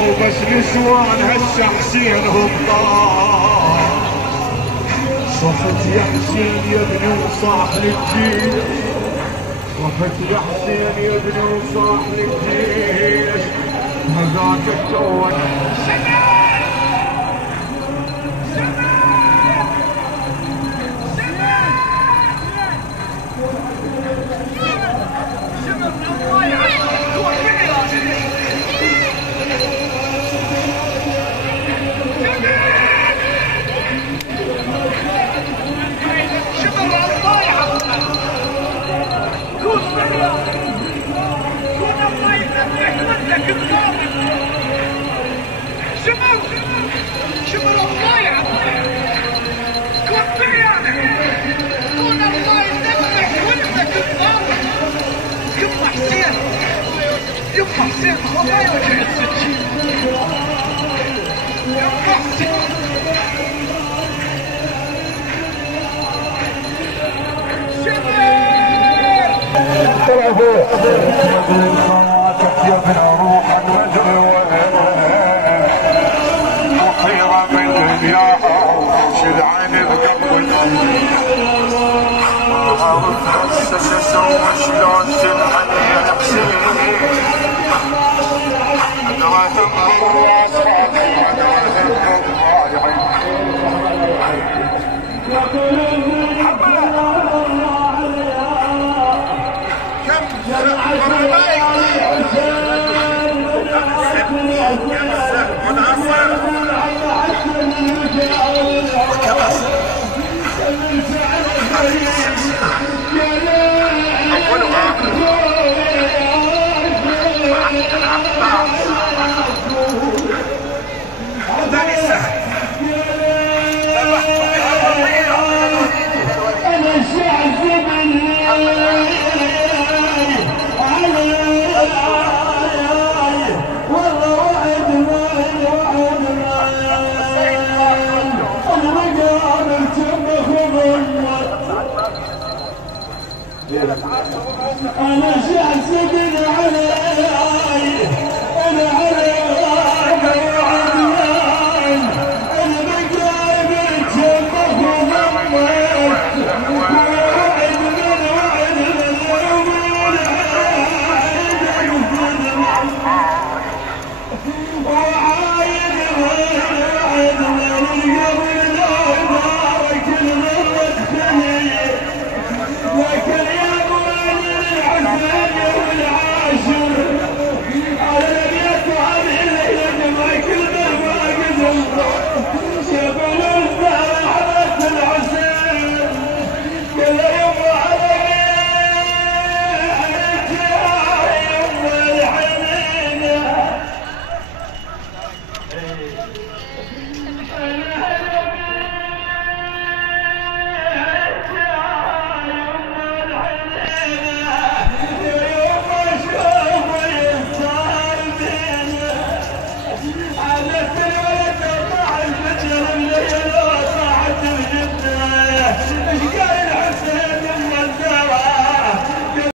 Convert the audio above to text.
وبس نسوان هسه حسين هبطان. صحت يا حسين يا ابني وصاح للجيش، صحت يا حسين يا ابني وصاح للجيش، هذاك التوه شمر الله يعطيك كون بعيانك كون الله يذبح ولدك الضابط. يما حسين يما حسين الله يوجع السكين يما حسين. يا ابن روح المدعو وحيرة من دنياها وشل عيني بقبل ما عرف هسه اسوي شلون تنحني يا حسين. ادراهم بالراس فاضي ادراهم ضايع